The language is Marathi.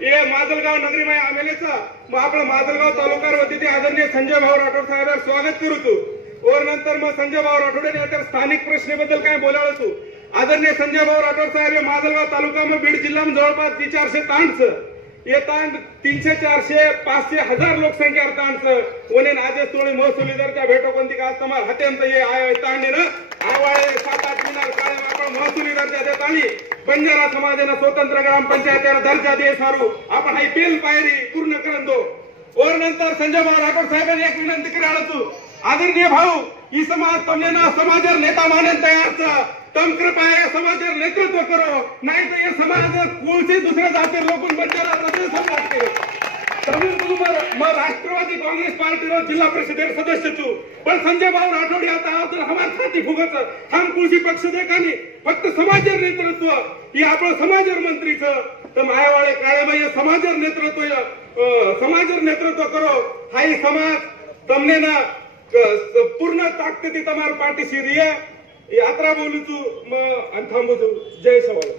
ये माजलगाव नगरी में आमेलेचा मग आपला माजलगाव तालुका वतीने आदरणीय संजय भाऊ राठोड साहेबांचं स्वागत करू तू और नंतर मग संजय भाऊ राठोडने तर स्थानिक प्रश्नेबद्दल काय बोलावलं तू आदरणीय संजय भाऊ राठोड साहेब हे माजलगाव तालुका में बीड जिल्हा में जवळपास 400 तांडचं ये तांड 300 400 500 हजार लोकसंख्या तांडचं वने नाजे तोळी महसुली दर त्या भेटो कोणती का तुम्हाला हत्यंत ये आय तांडीनं आवाळे 7-8 मिनार काळे वापळ महसुली दर्जा देत आणि बंजारा समाजाने स्वतंत्र ग्राम पंचायतीला दर्जा दे सारू आपण ही पेल पायरी पूर्ण करून दो और नंतर संजय भाऊ राठोड साहेबांनी एक विनंती करायला तू आदरणीय भाऊ ही समाज तमनेना समाजर नेता मानन तयारचा तम कृपया समाजर नेतृत्व करो नाही तर ये समाज कोणते दुसऱ्या जाती लोकून बंजारा रद्द समाज के तमिळ राष्ट्रवादी कांग्रेस पार्टीरो जिल्हा परिषदेर सदस्य तू पण संजय भाऊ राठोड आता तर हमार साथी फुगत हम कृषी पक्ष देखानी फक्त समाजर नेतृत्व ही आपलं समाजर मंत्रीचं तर मायावाळे काळेबाई समाजर नेतृत्व करो हाई समाज तमने ना पूर्ण ताकदी तमार पार्टीशी रिया यात्रा बोलू तू मग थांबू जय सवाल।